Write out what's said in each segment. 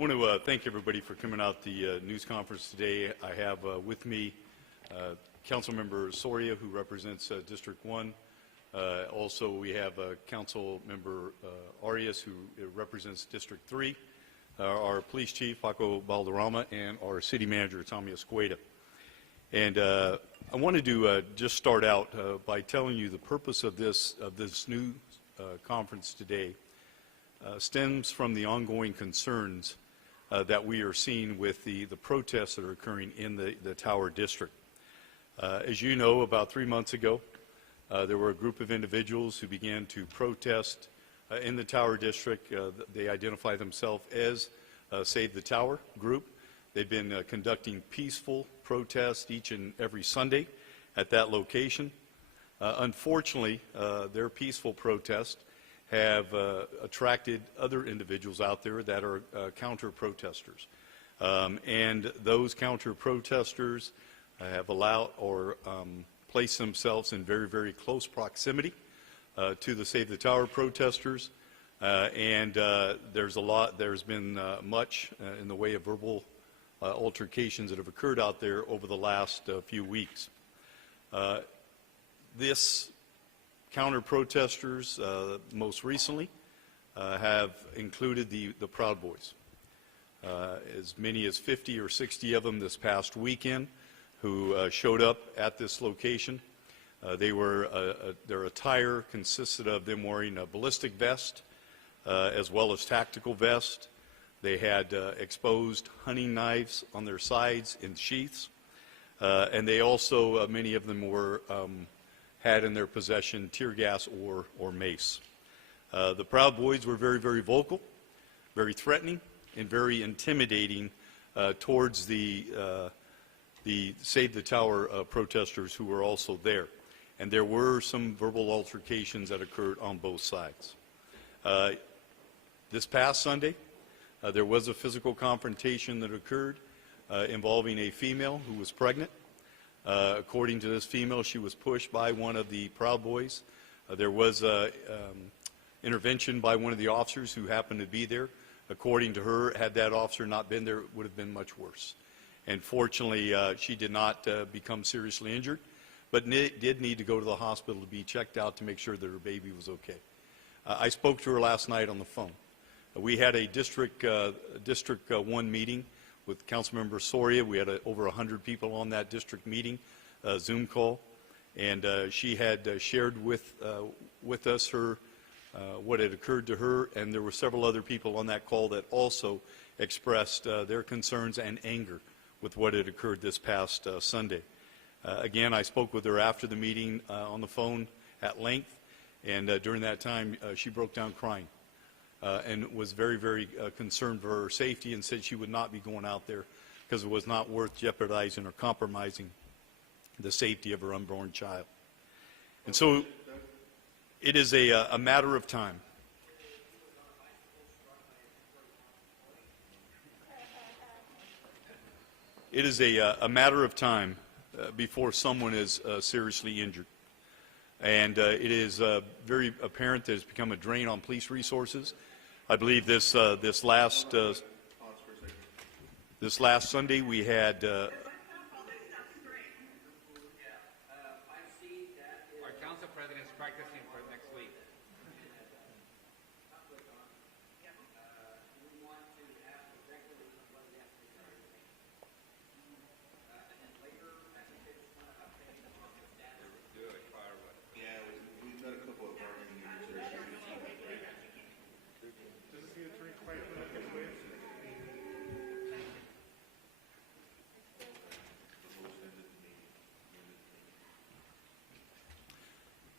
I want to thank everybody for coming out the news conference today. I have with me Councilmember Soria, who represents District 1. Also, we have Councilmember Arias, who represents District 3, our police chief, Paco Balderrama, and our city manager, Tommy Escueda. And I wanted to just start out by telling you the purpose of this news conference today stems from the ongoing concerns that we are seeing with the protests that are occurring in the Tower District. As you know, about 3 months ago, there were a group of individuals who began to protest in the Tower District. They identify themselves as Save the Tower group. They've been conducting peaceful protests each and every Sunday at that location. Unfortunately, their peaceful protests have attracted other individuals out there that are counter-protesters. And those counter-protesters have allowed or placed themselves in very, very close proximity to the Save the Tower protesters. There's been much in the way of verbal altercations that have occurred out there over the last few weeks. This counter-protesters most recently have included the Proud Boys. As many as 50 or 60 of them this past weekend who showed up at this location. Their attire consisted of them wearing a ballistic vest as well as tactical vest. They had exposed hunting knives on their sides in sheaths. And they also, many of them were had in their possession tear gas or mace. The Proud Boys were very, very vocal, very threatening, and very intimidating towards the Save the Tower protesters who were also there. And there were some verbal altercations that occurred on both sides. This past Sunday, there was a physical confrontation that occurred involving a female who was pregnant. According to this female, she was pushed by one of the Proud Boys. There was intervention by one of the officers who happened to be there. According to her, had that officer not been there, it would have been much worse. And fortunately, she did not become seriously injured, but did need to go to the hospital to be checked out to make sure that her baby was okay. I spoke to her last night on the phone. We had a District 1 meeting with Councilmember Soria. We had over 100 people on that district meeting, Zoom call, and she had shared with us what had occurred to her, and there were several other people on that call that also expressed their concerns and anger with what had occurred this past Sunday. Again, I spoke with her after the meeting on the phone at length, and during that time she broke down crying. And was very, very concerned for her safety and said she would not be going out there because it was not worth jeopardizing or compromising the safety of her unborn child. And so it is a matter of time. It is a matter of time before someone is seriously injured. And it is very apparent that it's become a drain on police resources. I believe this last Sunday we had. Our council president is practicing for next week.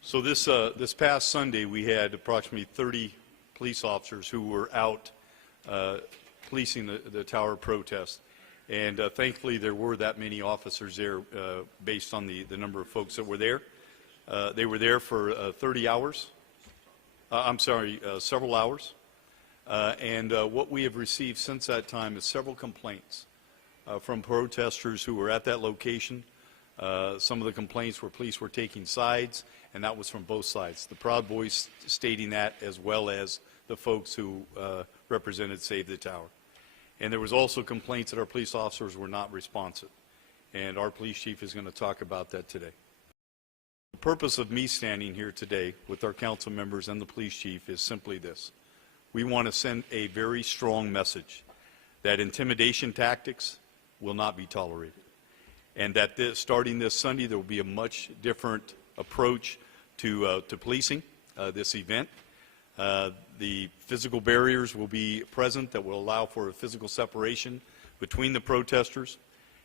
So this past Sunday we had approximately 30 police officers who were out policing the Tower protest, and thankfully there were that many officers there based on the number of folks that were there. They were there for 30 hours. Several hours. And what we have received since that time is several complaints from protesters who were at that location. Some of the complaints were police were taking sides, and that was from both sides. The Proud Boys stating that, as well as the folks who represented Save the Tower. And there was also complaints that our police officers were not responsive. And our police chief is going to talk about that today. The purpose of me standing here today with our council members and the police chief is simply this. We want to send a very strong message that intimidation tactics will not be tolerated. And that starting this Sunday, there will be a much different approach to policing this event. The physical barriers will be present that will allow for a physical separation between the protesters.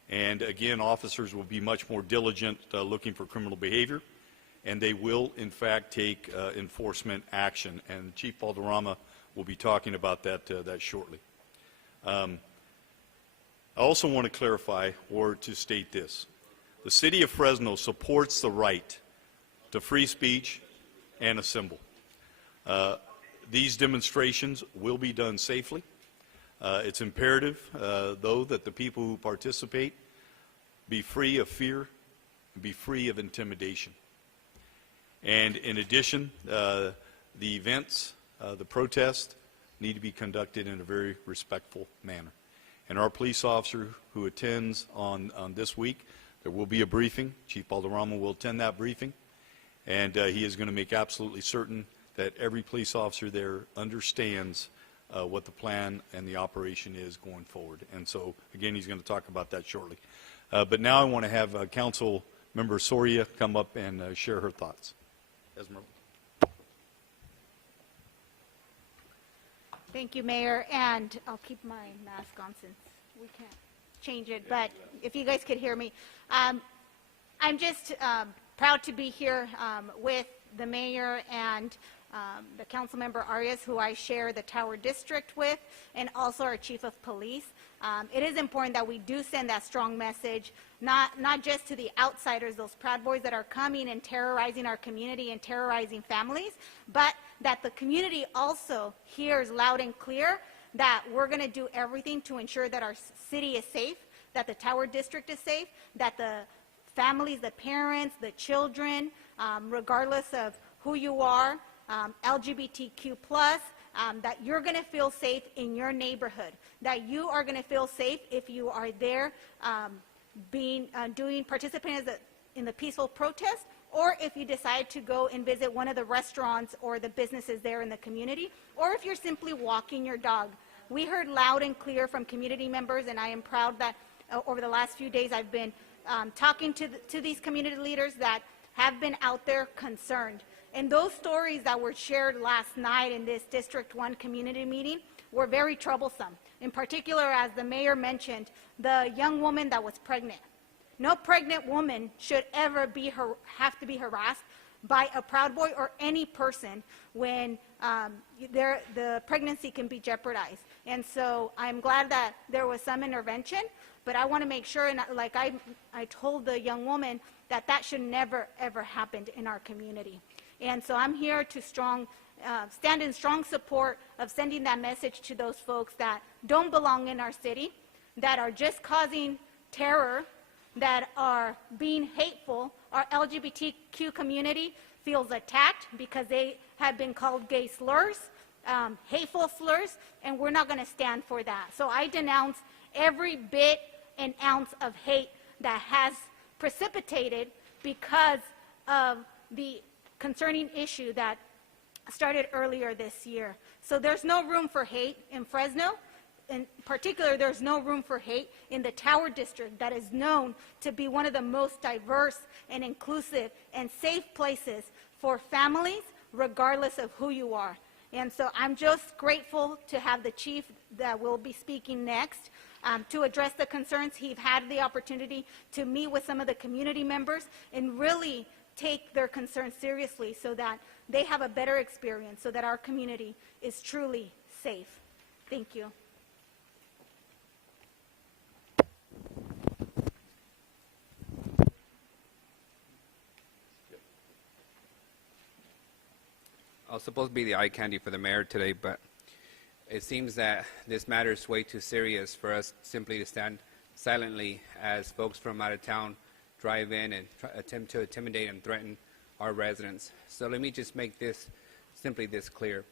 And again, officers will be much more diligent looking for criminal behavior. And they will, in fact, take enforcement action. And Chief Balderrama will be talking about that shortly. I also want to clarify or to state this. The city of Fresno supports the right to free speech and assemble. These demonstrations will be done safely. It's imperative, though, that the people who participate be free of fear and be free of intimidation. And in addition, the events, the protests, need to be conducted in a very respectful manner. And our police officer who attends on this week, there will be a briefing. Chief Balderrama will attend that briefing. And he is going to make absolutely certain that every police officer there understands what the plan and the operation is going forward. And so, again, he's going to talk about that shortly. But now I want to have Councilmember Soria come up and share her thoughts. Esmeralda. Thank you, Mayor, and I'll keep my mask on since we can't change it, but if you guys could hear me. I'm just proud to be here with the Mayor and the Councilmember Arias, who I share the Tower District with, and also our Chief of Police. It is important that we do send that strong message, not just to the outsiders, those Proud Boys that are coming and terrorizing our community and terrorizing families, but that the community also hears loud and clear that we're going to do everything to ensure that our city is safe, that the Tower District is safe, that the families, the parents, the children, regardless of who you are, LGBTQ+, that you're going to feel safe in your neighborhood, that you are going to feel safe if you are there participating in the peaceful protest, or if you decide to go and visit one of the restaurants or the businesses there in the community, or if you're simply walking your dog. We heard loud and clear from community members, and I am proud that over the last few days I've been talking to these community leaders that have been out there concerned. And those stories that were shared last night in this District 1 community meeting were very troublesome. In particular, as the Mayor mentioned, the young woman that was pregnant. No pregnant woman should ever have to be harassed by a Proud Boy or any person when the pregnancy can be jeopardized. And so I'm glad that there was some intervention, but I want to make sure, and like I told the young woman, that should never, ever happen in our community. And so I'm here to stand in strong support of sending that message to those folks that don't belong in our city, that are just causing terror, that are being hateful. Our LGBTQ community feels attacked because they have been called gay slurs, hateful slurs, and we're not going to stand for that. So I denounce every bit and ounce of hate that has precipitated because of the concerning issue that started earlier this year. So there's no room for hate in Fresno. In particular, there's no room for hate in the Tower District that is known to be one of the most diverse and inclusive and safe places for families, regardless of who you are. And so I'm just grateful to have the chief that will be speaking next to address the concerns. He's had the opportunity to meet with some of the community members and really take their concerns seriously so that they have a better experience, so that our community is truly safe. Thank you. I was supposed to be the eye candy for the mayor today, but it seems that this matter is way too serious for us simply to stand silently as folks from out of town drive in and attempt to intimidate and threaten our residents. So let me just make this simply this clear.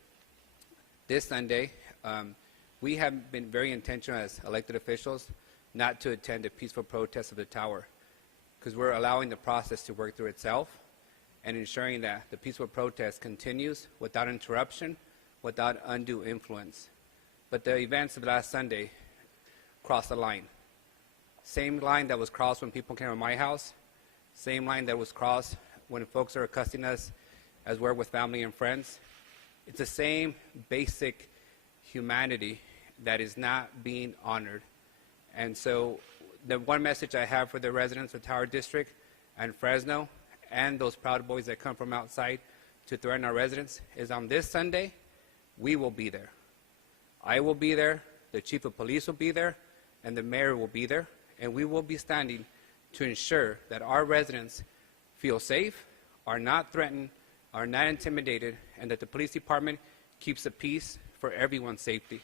This Sunday, we have been very intentional as elected officials not to attend a peaceful protest of the tower, because we're allowing the process to work through itself and ensuring that the peaceful protest continues without interruption, without undue influence. But the events of last Sunday crossed the line. Same line that was crossed when people came to my house, same line that was crossed when folks are accosting us as we're with family and friends. It's the same basic humanity that is not being honored. And so the one message I have for the residents of Tower District and Fresno and those Proud Boys that come from outside to threaten our residents is on this Sunday, we will be there. I will be there, the chief of police will be there, and the mayor will be there, and we will be standing to ensure that our residents feel safe, are not threatened, are not intimidated, and that the police department keeps the peace for everyone's safety.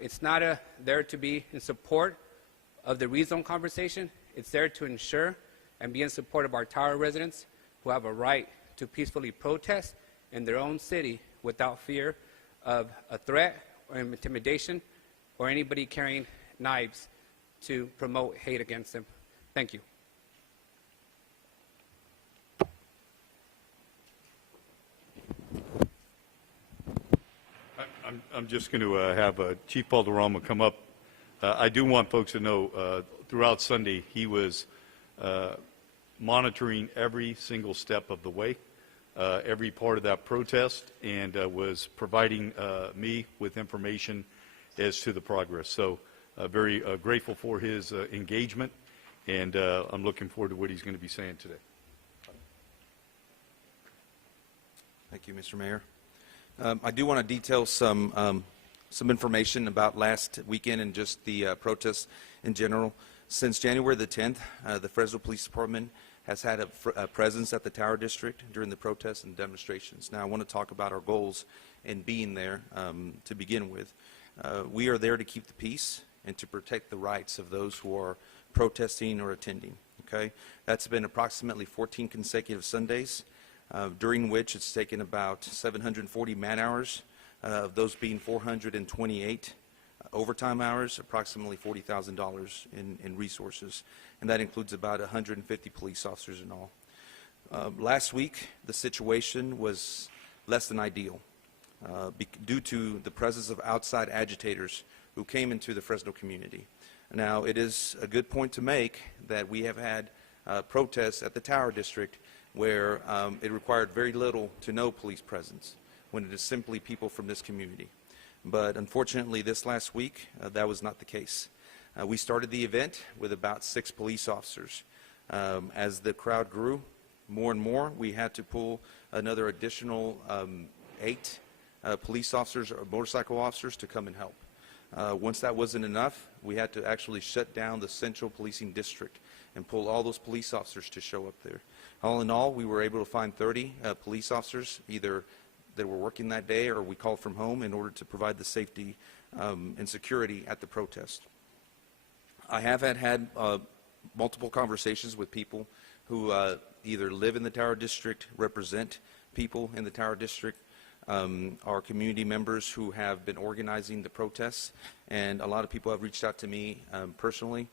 It's not there to be in support of the rezone conversation. It's there to ensure and be in support of our Tower residents who have a right to peacefully protest in their own city without fear of a threat or intimidation or anybody carrying knives to promote hate against them. Thank you. I'm just going to have Chief Balderrama come up. I do want folks to know throughout Sunday he was monitoring every single step of the way, every part of that protest, and was providing me with information as to the progress. So very grateful for his engagement, and I'm looking forward to what he's going to be saying today. Thank you, Mr. Mayor. I do want to detail some information about last weekend and just the protests in general. Since January the 10th, the Fresno Police Department has had a presence at the Tower District during the protests and demonstrations. Now, I want to talk about our goals in being there to begin with. We are there to keep the peace and to protect the rights of those who are protesting or attending. Okay, that's been approximately 14 consecutive Sundays, during which it's taken about 740 man-hours, of those being 428 overtime hours, approximately $40,000 in resources, and that includes about 150 police officers in all. Last week, the situation was less than ideal due to the presence of outside agitators who came into the Fresno community. Now, it is a good point to make that we have had protests at the Tower District where it required very little to no police presence, when it is simply people from this community. But unfortunately, this last week, that was not the case. We started the event with about 6 police officers. As the crowd grew more and more, we had to pull another additional 8 police officers or motorcycle officers to come and help. Once that wasn't enough, we had to actually shut down the central policing district and pull all those police officers to show up there. All in all, we were able to find 30 police officers, either that were working that day or we called from home, in order to provide the safety and security at the protest. I have had multiple conversations with people who either live in the Tower District, represent people in the Tower District, are community members who have been organizing the protests, and a lot of people have reached out to me personally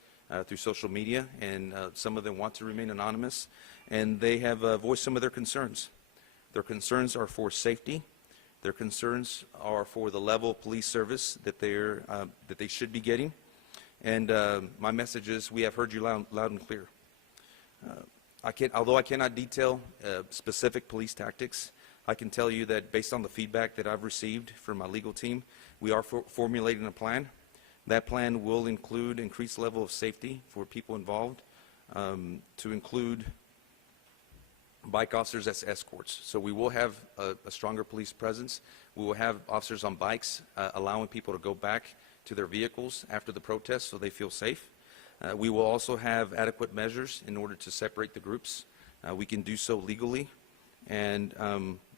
through social media, and some of them want to remain anonymous, and they have voiced some of their concerns. Their concerns are for safety. Their concerns are for the level of police service that they should be getting. And my message is, we have heard you loud and clear. Although I cannot detail specific police tactics, I can tell you that based on the feedback that I've received from my legal team, we are formulating a plan. That plan will include increased level of safety for people involved, to include bike officers as escorts. So we will have a stronger police presence. We will have officers on bikes allowing people to go back to their vehicles after the protest so they feel safe. We will also have adequate measures in order to separate the groups. We can do so legally, and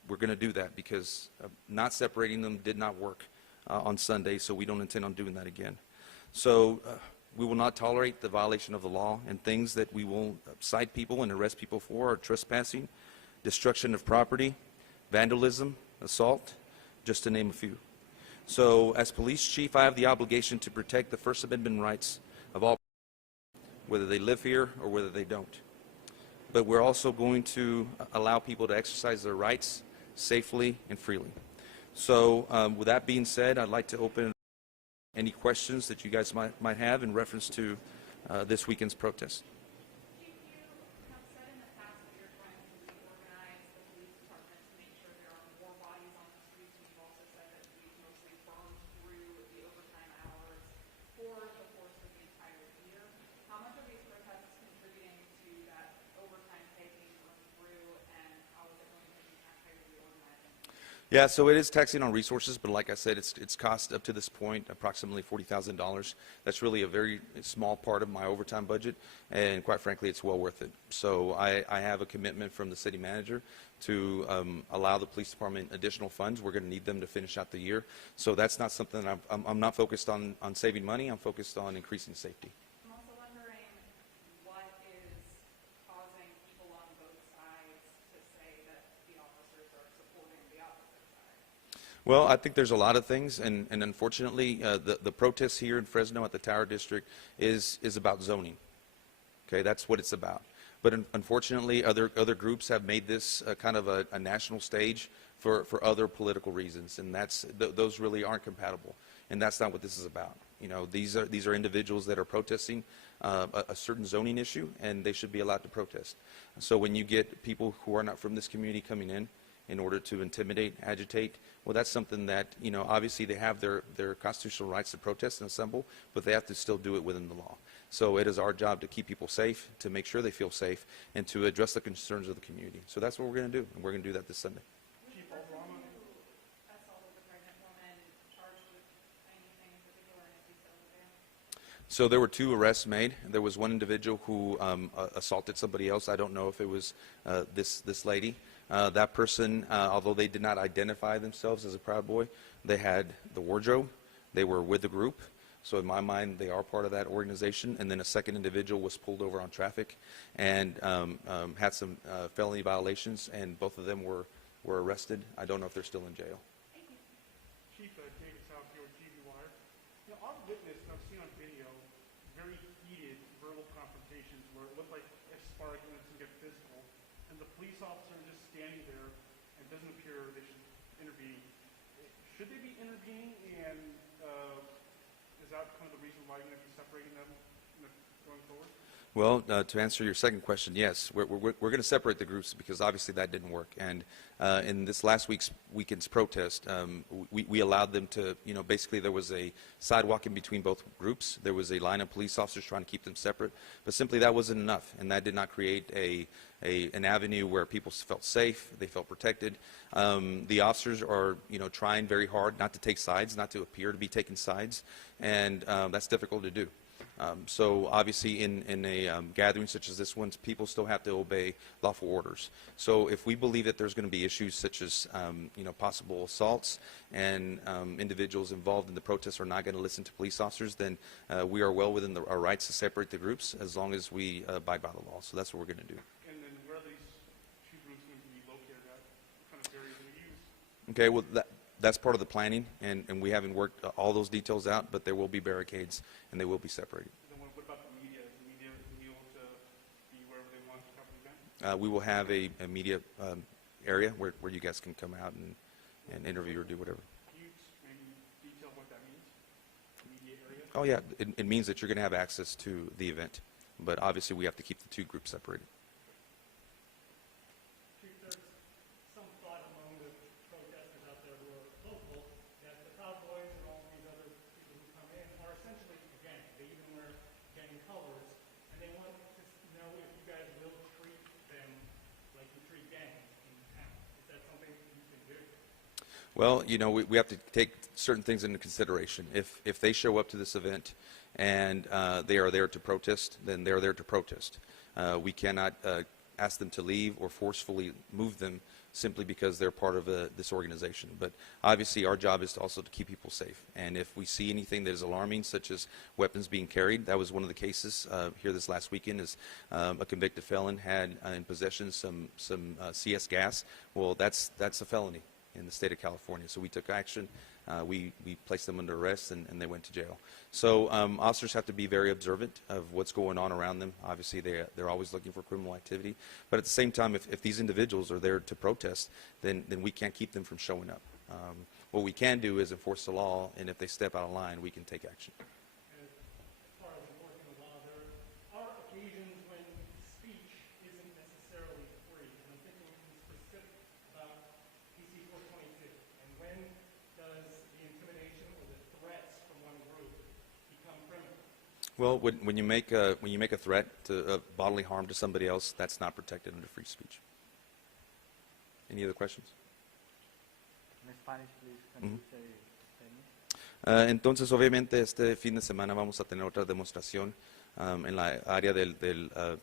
we're going to do that because not separating them did not work on Sunday, so we don't intend on doing that again. So we will not tolerate the violation of the law, and things that we will cite people and arrest people for are trespassing, destruction of property, vandalism, assault, just to name a few. So as police chief, I have the obligation to protect the First Amendment rights of all, whether they live here or whether they don't. But we're also going to allow people to exercise their rights safely and freely. So with that being said, I'd like to open any questions that you guys might have in reference to this weekend's protest. Chief, you have said in the past that you're trying to reorganize the police department to make sure there are more bodies on the streets, and you've also said that we've mostly burned through the overtime hours for the force of the entire year. How much are these protests contributing to that overtime pay being burned through, and how is it going to impact how you're reorganizing? Yeah, so it is taxing on resources, but like I said, it's cost up to this point approximately $40,000. That's really a very small part of my overtime budget, and quite frankly, it's well worth it. So I have a commitment from the city manager to allow the police department additional funds. We're going to need them to finish out the year. So that's not something that I'm not focused on saving money. I'm focused on increasing safety. I'm also wondering what is causing people on both sides to say that the officers are supporting the opposite side. Well, I think there's a lot of things, and unfortunately, the protests here in Fresno at the Tower District is about zoning. Okay, that's what it's about. But unfortunately, other groups have made this kind of a national stage for other political reasons, and those really aren't compatible. And that's not what this is about. You know, these are individuals that are protesting a certain zoning issue, and they should be allowed to protest. So when you get people who are not from this community coming in order to intimidate, agitate, well, that's something that, you know, obviously they have their constitutional rights to protest and assemble, but they have to still do it within the law. So it is our job to keep people safe, to make sure they feel safe, and to address the concerns of the community. So that's what we're going to do, and we're going to do that this Sunday. Chief Balderrama assaulted the pregnant woman charged with anything in particular, and is he still in jail? So there were 2 arrests made. There was one individual who assaulted somebody else. I don't know if it was this lady. That person, although they did not identify themselves as a Proud Boy, they had the wardrobe. They were with the group. So in my mind, they are part of that organization. And then a second individual was pulled over on traffic and had some felony violations, and both of them were arrested. I don't know if they're still in jail. Chief David South here with TV Wire. You know, I've witnessed, and I've seen on video, very heated verbal confrontations where it looked like a spark and it's going to get physical, and the police officer is just standing there and doesn't appear they should intervene. Should they be intervening, and is that kind of the reason why you're going to be separating them going forward? Well, to answer your second question, yes, we're going to separate the groups because obviously that didn't work. And in this last weekend's protest, we allowed them to, you know, basically there was a sidewalk in between both groups. There was a line of police officers trying to keep them separate, but simply that wasn't enough, and that did not create an avenue where people felt safe, they felt protected. The officers are, you know, trying very hard not to take sides, not to appear to be taking sides, and that's difficult to do. So obviously in a gathering such as this one, people still have to obey lawful orders. So if we believe that there's going to be issues such as you know, possible assaults and individuals involved in the protests are not going to listen to police officers, then we are well within our rights to separate the groups as long as we abide by the law. So that's what we're going to do. And then where are these 2 groups going to be located at? What kind of areas are you use? Okay, well, that's part of the planning, and we haven't worked all those details out, but there will be barricades, and they will be separated. And then what about the media? Is the media able to be wherever they want to cover the event? We will have a media area where you guys can come out and interview or do whatever. Can you maybe detail what that means? Media area? Oh, yeah, it means that you're going to have access to the event, but obviously we have to keep the 2 groups separated. Chief, there's some thought among the protesters out there who are local that the Proud Boys and all these other people who come in are essentially a gang. They even wear gang colors, and they want to know if you guys will treat them like you treat gangs in town. Is that something you can do? Well, you know, we have to take certain things into consideration. If they show up to this event and they are there to protest, then they're there to protest. We cannot ask them to leave or forcefully move them simply because they're part of this organization. But obviously our job is also to keep people safe. And if we see anything that is alarming, such as weapons being carried, that was one of the cases here this last weekend, is a convicted felon had in possession some CS gas. Well, that's a felony in the state of California. So we took action we placed them under arrest and they went to jail. So officers have to be very observant of what's going on around them. Obviously, they're always looking for criminal activity. But at the same time, if these individuals are there to protest, then we can't keep them from showing up. What we can do is enforce the law, and if they step out of line, we can take action. As far as enforcing the law, there are occasions when speech isn't necessarily free. And I'm thinking specific about PC 422. And when does the intimidation or the threats from one group become criminal? Well, when you make a threat to bodily harm to somebody else, that's not protected under free speech. Any other questions? In Spanish, please, can you say Spanish? Entonces, obviamente, este fin de semana vamos a tener otra demostración en la área del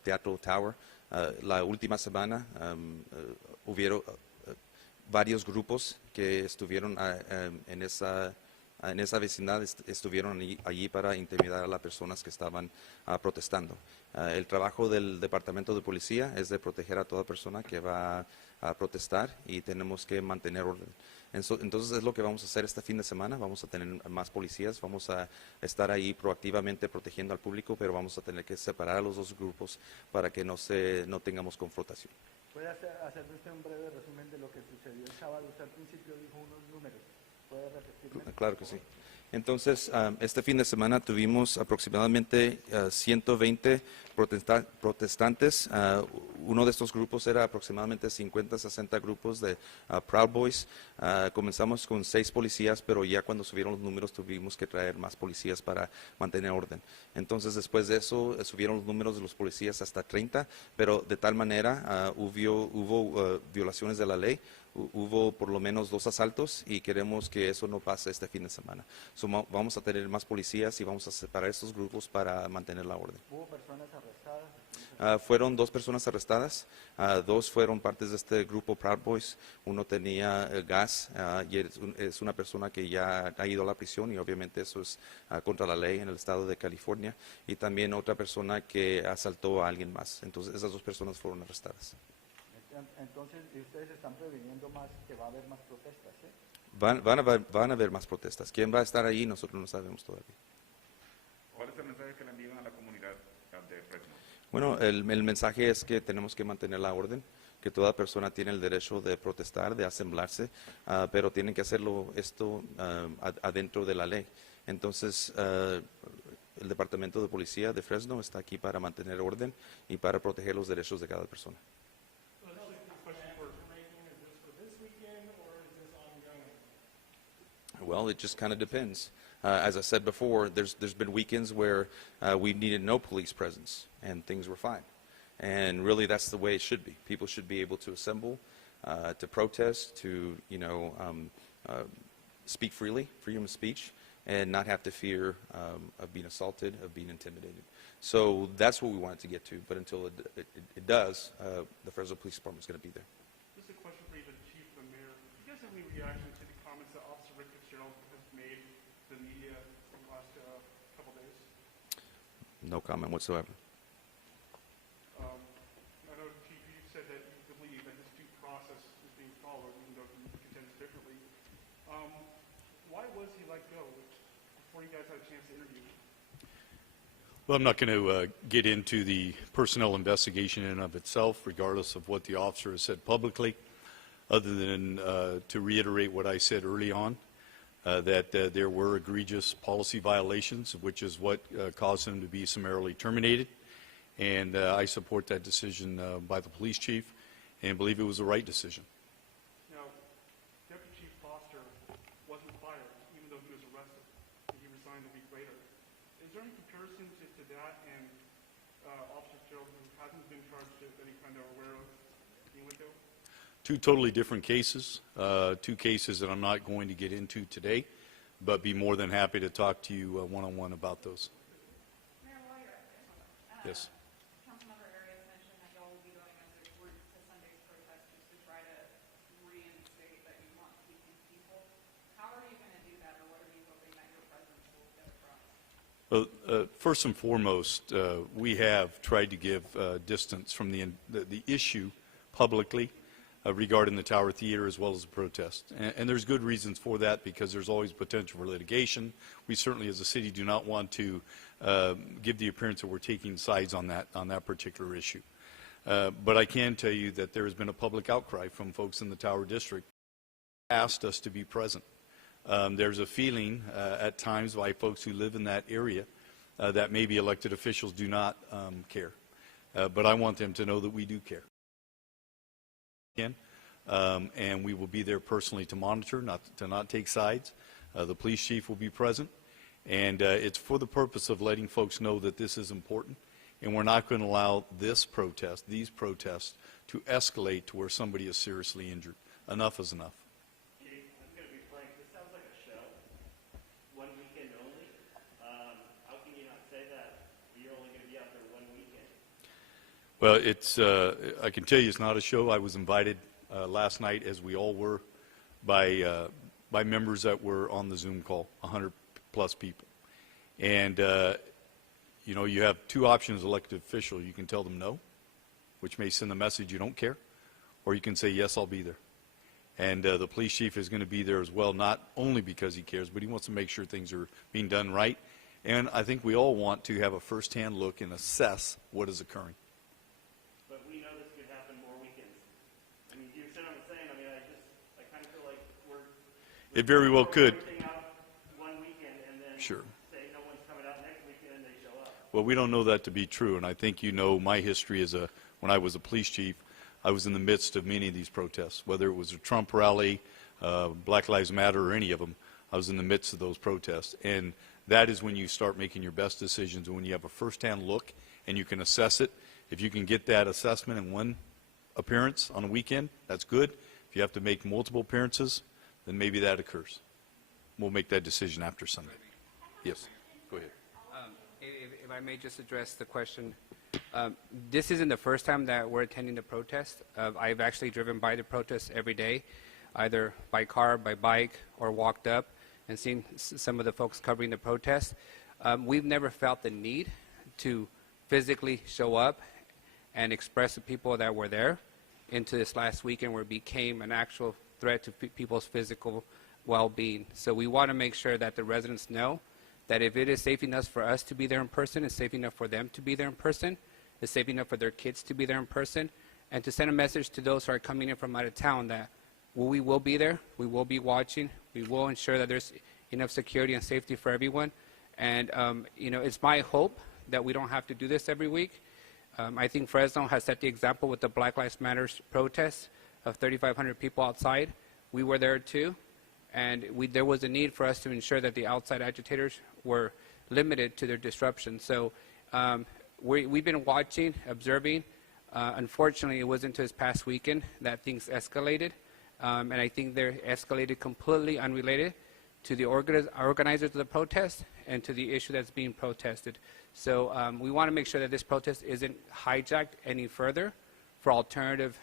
Teatro Tower. La última semana hubieron varios grupos que estuvieron en esa vecindad, estuvieron allí para intimidar a las personas que estaban protestando. El trabajo del Departamento de Policía es de proteger a toda persona que va a protestar y tenemos que mantener orden. Entonces es lo que vamos a hacer este fin de semana. Vamos a tener más policías, vamos a estar ahí proactivamente protegiendo al público, pero vamos a tener que separar a los dos grupos para que no tengamos confrontación. ¿Puede hacerme usted un breve resumen de lo que sucedió el sábado? Usted al principio dijo unos números. ¿Puede repetirme? Claro que sí. Entonces, este fin de semana tuvimos aproximadamente 120 protestantes. Uno de estos grupos era aproximadamente 50, 60 grupos de Proud Boys. Comenzamos con 6 policías, pero ya cuando subieron los números tuvimos que traer más policías para mantener orden. Entonces, después de eso, subieron los números de los policías hasta 30, pero de tal manera hubo violaciones de la ley. Hubo por lo menos 2 asaltos y queremos que eso no pase este fin de semana. Vamos a tener más policías y vamos a separar estos grupos para mantener la orden. ¿Hubo personas arrestadas? Fueron 2 personas arrestadas, 2 fueron partes de este grupo Proud Boys. Uno tenía gas y es una persona que ya ha ido a la prisión y obviamente eso es contra la ley en el estado de California. Y también otra persona que asaltó a alguien más. Entonces esas 2 personas fueron arrestadas. Entonces, ustedes están previniendo más que va a haber más protestas, ¿eh? Van a haber más protestas. ¿Quién va a estar ahí? Nosotros no sabemos todavía. ¿Cuál es el mensaje que le envían a la comunidad de Fresno? Bueno, el mensaje es que tenemos que mantener la orden, que toda persona tiene el derecho de protestar, de asamblarse, pero tienen que hacerlo esto adentro de la ley. Entonces, el Departamento de Policía de Fresno está aquí para mantener orden y para proteger los derechos de cada persona. Well, it just kind of depends. As I said before, there's been weekends where we needed no police presence and things were fine. And really, that's the way it should be. People should be able to assemble, to protest, to speak freely, freedom of speech, and not have to fear of being assaulted, of being intimidated. So that's what we wanted to get to. But until it does, the Fresno Police Department is going to be there. Just a question for you, the Chief, the Mayor. Do you guys have any reaction to the comments that Officer Rick Fitzgerald has made to the media in the last couple days? No comment whatsoever. I know, Chief, you said that you believe that this due process is being followed, even though he contends differently. Why was he let go before you guys had a chance to interview him? Well, I'm not going to get into the personnel investigation in and of itself, regardless of what the officer has said publicly, other than to reiterate what I said early on, that there were egregious policy violations, which is what caused him to be summarily terminated. And I support that decision by the police chief and believe it was the right decision. Now, Deputy Chief Foster wasn't fired, even though he was arrested. He resigned a week later. Is there any comparison to that and Officer Fitzgerald, who hasn't been charged that any kind of aware of being let go? 2 totally different cases, 2 cases that I'm not going to get into today, but be more than happy to talk to you one-on-one about those. Mayor, while you're at Fresno, Yes. Councilmember Arias mentioned that y'all will be going as a group to Sunday's protest just to try to reinstate that you want to keep these people. How are you going to do that, or what are you hoping that your presence will get across? Well, first and foremost, we have tried to give distance from the issue publicly. regarding the Tower Theater as well as the protest. And there's good reasons for that, because there's always potential for litigation. We certainly as a city do not want to give the appearance that we're taking sides on that particular issue. But I can tell you that there has been a public outcry from folks in the Tower District asked us to be present. There's a feeling at times by folks who live in that area that maybe elected officials do not care. But I want them to know that we do care. And we will be there personally to monitor, not take sides. The police chief will be present. And it's for the purpose of letting folks know that this is important. And we're not going to allow these protests, to escalate to where somebody is seriously injured. Enough is enough. I'm going to be frank. This sounds like a show. One weekend only. How can you not say that you're only going to be out there one weekend? Well, I can tell you it's not a show. I was invited last night, as we all were, by members that were on the Zoom call, 100 plus people. And, you have two options as elected official. You can tell them no, which may send the message you don't care, or you can say, yes, I'll be there. And the police chief is going to be there as well, not only because he cares, but he wants to make sure things are being done right. And I think we all want to have a firsthand look and assess what is occurring. But we know this could happen more weekends. I mean, you understand what I'm saying? I mean, I kind of feel like we're It very well could. everything out one weekend and then Sure. say no one's coming out next weekend and they show up. Well, we don't know that to be true, and I think you know my history when I was a police chief. I was in the midst of many of these protests, whether it was a Trump rally, Black Lives Matter, or any of them. I was in the midst of those protests, and that is when you start making your best decisions, when you have a first-hand look and you can assess it. If you can get that assessment in one appearance on a weekend, that's good. If you have to make multiple appearances, then maybe that occurs. We'll make that decision after Sunday. Yes, go ahead. If I may just address the question, this isn't the first time that we're attending the protest. I've actually driven by the protest every day, either by car, by bike, or walked up and seen some of the folks covering the protest. We've never felt the need to physically show up and express the people that were there into this last weekend where it became an actual threat to people's physical well-being. So we want to make sure that the residents know that if it is safe enough for us to be there in person, it's safe enough for them to be there in person, it's safe enough for their kids to be there in person, and to send a message to those who are coming in from out of town that we will be there, we will be watching, we will ensure that there's enough security and safety for everyone. And, it's my hope that we don't have to do this every week. I think Fresno has set the example with the Black Lives Matter protests of 3,500 people outside. We were there too. And there was a need for us to ensure that the outside agitators were limited to their disruption. So we've been watching, observing. Unfortunately, it wasn't until this past weekend that things escalated. And I think they're escalated completely unrelated to the organizers of the protest and to the issue that's being protested. So we want to make sure that this protest isn't hijacked any further for alternative,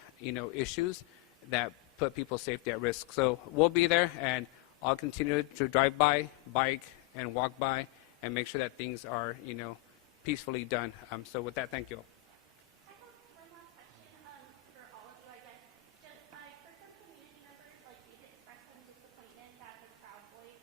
issues that put people's safety at risk. So we'll be there, and I'll continue to drive by, bike, and walk by, and make sure that things are, peacefully done. So with that, thank you. I have one last question for all of you, I guess. Just for some community members, we've expressed some disappointment that the Proud Boys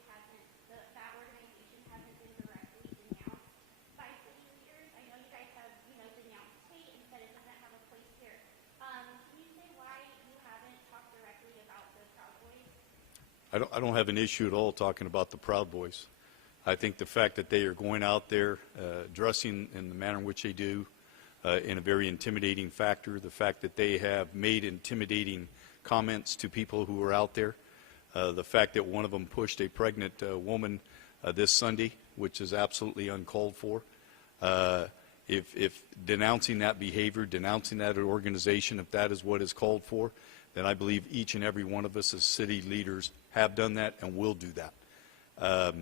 that organization hasn't been directly denounced by city leaders. I know you guys have, denounced state and said it doesn't have a place here. Can you say why you haven't talked directly about the Proud Boys? I don't have an issue at all talking about the Proud Boys. I think the fact that they are going out there dressing in the manner in which they do, in a very intimidating factor, the fact that they have made intimidating comments to people who are out there, the fact that one of them pushed a pregnant woman this Sunday, which is absolutely uncalled for. If denouncing that behavior, denouncing that organization, if that is what is called for, then I believe each and every one of us as city leaders have done that and will do that.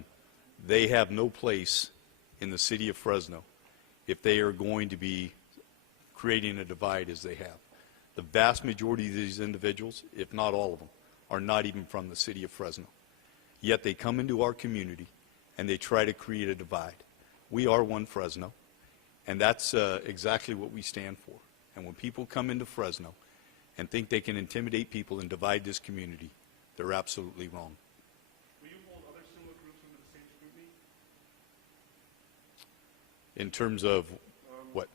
They have no place in the city of Fresno if they are going to be creating a divide as they have. The vast majority of these individuals, if not all of them, are not even from the city of Fresno. Yet they come into our community and they try to create a divide. We are one Fresno, and that's exactly what we stand for. And when people come into Fresno and think they can intimidate people and divide this community, they're absolutely wrong. Will you hold other similar groups under the same scrutiny? In terms of what?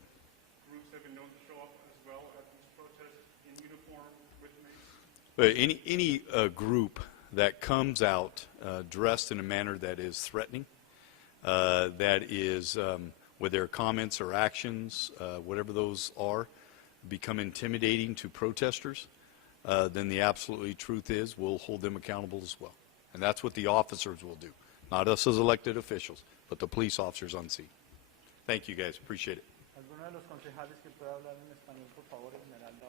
Groups have been known to show up as well at these protests in uniform with mace? Any group that comes out dressed in a manner that is threatening, that is, with their comments or actions, whatever those are, become intimidating to protesters, then the absolutely truth is we'll hold them accountable as well. And that's what the officers will do. Not us as elected officials, but the police officers on scene. Thank you guys, appreciate it. ¿Alguno de los concejales que pueda hablar en español, por favor, Esmeralda?